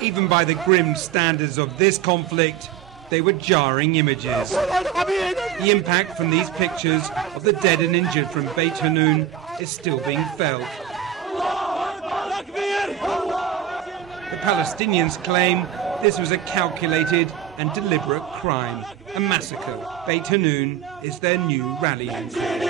Even by the grim standards of this conflict, they were jarring images. The impact from these pictures of the dead and injured from Beit Hanoun is still being felt. The Palestinians claim this was a calculated and deliberate crime, a massacre. Beit Hanoun is their new rallying cry.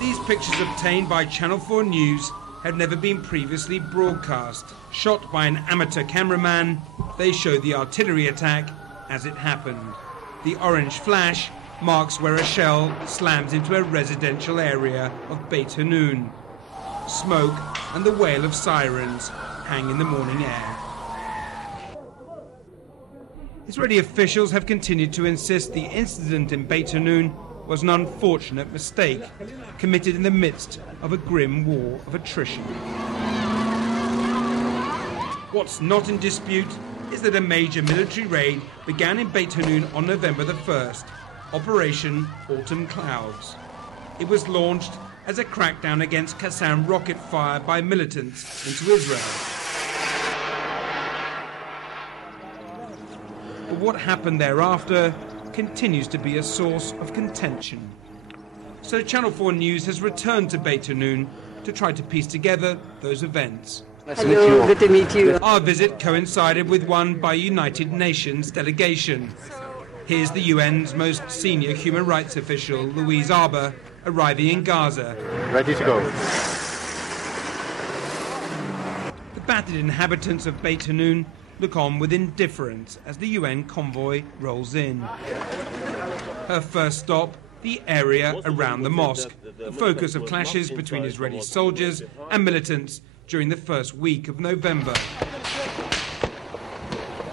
These pictures obtained by Channel 4 News had never been previously broadcast. Shot by an amateur cameraman, they show the artillery attack as it happened. The orange flash marks where a shell slams into a residential area of Beit Hanoun. Smoke and the wail of sirens hang in the morning air. Israeli officials have continued to insist the incident in Beit Hanoun was an unfortunate mistake, committed in the midst of a grim war of attrition. What's not in dispute is that a major military raid began in Beit Hanoun on November the 1st, Operation Autumn Clouds. It was launched as a crackdown against Qassem rocket fire by militants into Israel. But what happened thereafter continues to be a source of contention. So Channel 4 News has returned to Beit Hanoun to try to piece together those events. Hello, good to meet you. Our visit coincided with one by United Nations delegation. Here's the UN's most senior human rights official, Louise Arbour, arriving in Gaza. Ready to go. The battered inhabitants of Beit Hanoun look on with indifference as the UN convoy rolls in. Her first stop, the area around the mosque, the focus of clashes between Israeli soldiers and militants during the first week of November.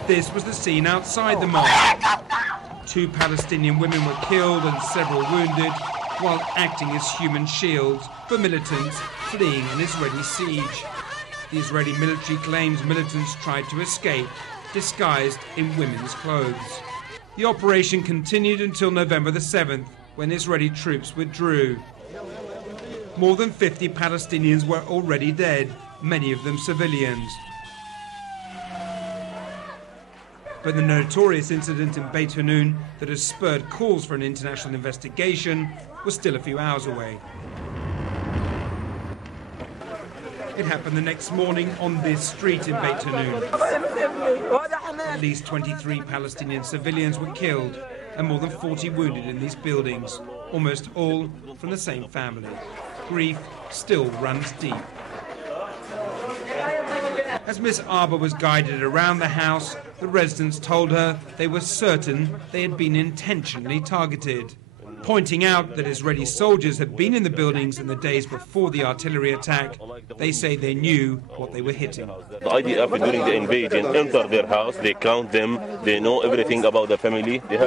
This was the scene outside the mosque. 2 Palestinian women were killed and several wounded while acting as human shields for militants fleeing an Israeli siege. The Israeli military claims militants tried to escape, disguised in women's clothes. The operation continued until November the 7th, when Israeli troops withdrew. More than 50 Palestinians were already dead, many of them civilians. But the notorious incident in Beit Hanoun that has spurred calls for an international investigation was still a few hours away. It happened the next morning on this street in Beit Hanoun. At least 23 Palestinian civilians were killed and more than 40 wounded in these buildings, almost all from the same family. Grief still runs deep. As Miss Arbour was guided around the house, the residents told her they were certain they had been intentionally targeted, pointing out that Israeli soldiers had been in the buildings in the days before the artillery attack. They say they knew what they were hitting. The IDF during the invasion enter their house, they count them, they know everything about the family. They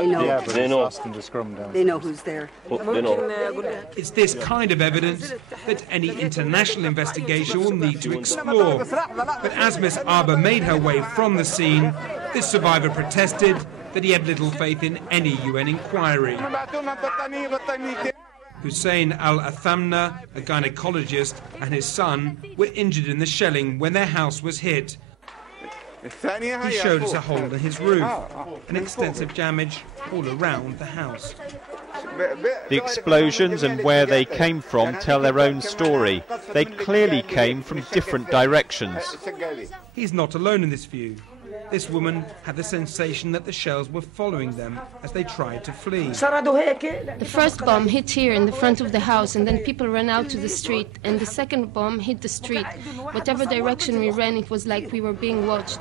know who's there. They know. It's this kind of evidence that any international investigation will need to explore. But as Miss Arbour made her way from the scene, this survivor protested that he had little faith in any UN inquiry. Hussein al-Athamna, a gynecologist, and his son were injured in the shelling when their house was hit. He showed us a hole in his roof and extensive damage all around the house. The explosions and where they came from tell their own story. They clearly came from different directions. He's not alone in this view. This woman had the sensation that the shells were following them as they tried to flee. The first bomb hit here in the front of the house, and then people ran out to the street, and the second bomb hit the street. Whatever direction we ran, it was like we were being watched.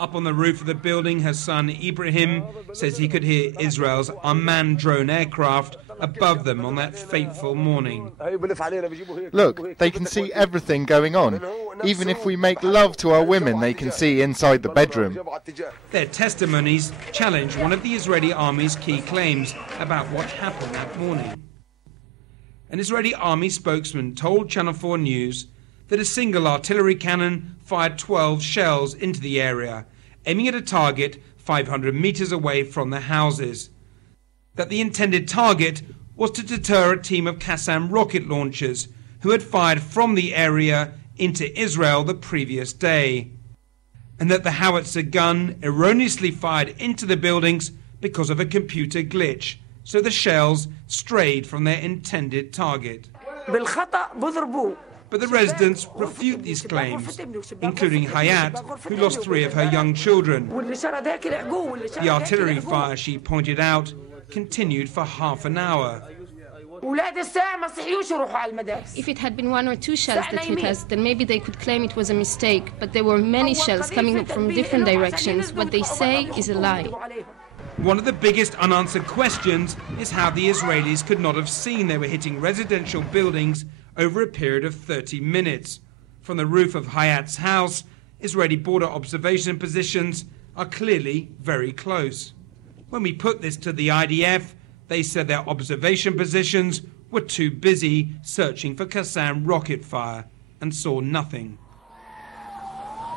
Up on the roof of the building, her son Ibrahim says he could hear Israel's unmanned drone aircraft above them on that fateful morning. Look, they can see everything going on. Even if we make love to our women, they can see inside the bedroom. Their testimonies challenge one of the Israeli army's key claims about what happened that morning. An Israeli army spokesman told Channel 4 News that a single artillery cannon fired 12 shells into the area, aiming at a target 500 meters away from the houses. That the intended target was to deter a team of Qassem rocket launchers who had fired from the area into Israel the previous day, and that the howitzer gun erroneously fired into the buildings because of a computer glitch, so the shells strayed from their intended target. But the residents refute these claims, including Hayat, who lost 3 of her young children. The artillery fire, she pointed out, continued for half an hour. If it had been 1 or 2 shells that hit us, then maybe they could claim it was a mistake, but there were many shells coming from different directions. What they say is a lie. One of the biggest unanswered questions is how the Israelis could not have seen they were hitting residential buildings over a period of 30 minutes. From the roof of Hayat's house, Israeli border observation positions are clearly very close. When we put this to the IDF, they said their observation positions were too busy searching for Qassem rocket fire and saw nothing.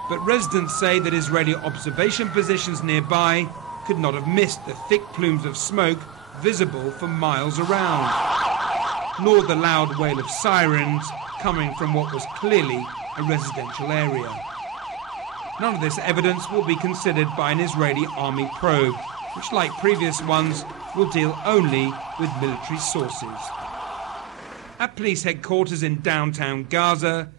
But residents say that Israeli observation positions nearby could not have missed the thick plumes of smoke visible for miles around, nor the loud wail of sirens coming from what was clearly a residential area. None of this evidence will be considered by an Israeli army probe, which, like previous ones, will deal only with military sources. At police headquarters in downtown Gaza,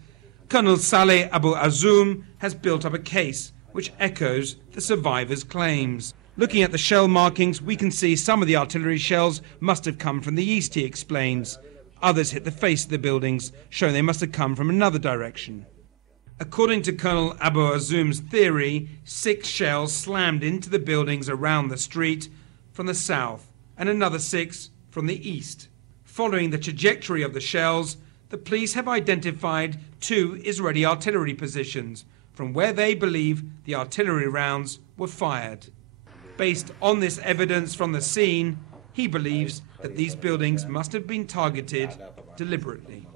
Colonel Saleh Abu Azum has built up a case which echoes the survivors' claims. Looking at the shell markings, we can see some of the artillery shells must have come from the east, he explains. Others hit the face of the buildings, showing they must have come from another direction. According to Colonel Abu Azum's theory, 6 shells slammed into the buildings around the street from the south, and another 6 from the east. Following the trajectory of the shells, the police have identified 2 Israeli artillery positions from where they believe the artillery rounds were fired. Based on this evidence from the scene, he believes that these buildings must have been targeted deliberately.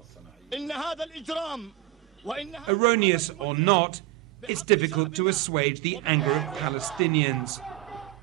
Erroneous or not, it's difficult to assuage the anger of Palestinians.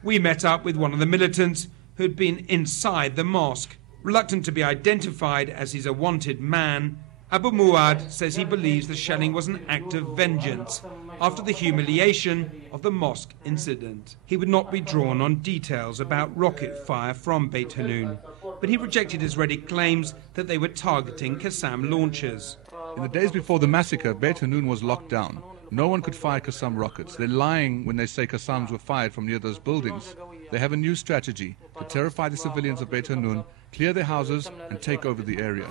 We met up with one of the militants who had been inside the mosque. Reluctant to be identified as he's a wanted man, Abu Muad says he believes the shelling was an act of vengeance after the humiliation of the mosque incident. He would not be drawn on details about rocket fire from Beit Hanoun, but he rejected Israeli claims that they were targeting Qassem launchers. In the days before the massacre, Beit Hanoun was locked down. No one could fire Qassem rockets. They're lying when they say Qassems were fired from near those buildings. They have a new strategy to terrify the civilians of Beit Hanoun, clear their houses and take over the area.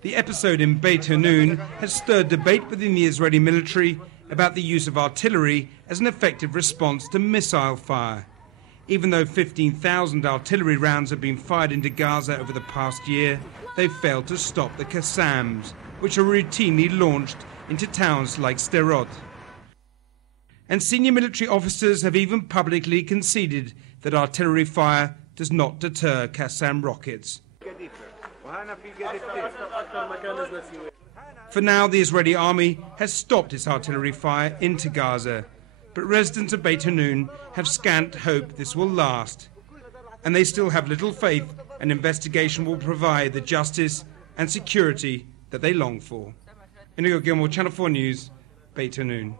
The episode in Beit Hanoun has stirred debate within the Israeli military about the use of artillery as an effective response to missile fire. Even though 15,000 artillery rounds have been fired into Gaza over the past year, they've failed to stop the Qassems, which are routinely launched into towns like Sderot. And senior military officers have even publicly conceded that artillery fire does not deter Qassem rockets. For now, the Israeli army has stopped its artillery fire into Gaza, but residents of Beit Hanoun have scant hope this will last, and they still have little faith an investigation will provide the justice and security that they long for. Inigo Gilmore, Channel 4 News, Beit Hanoun.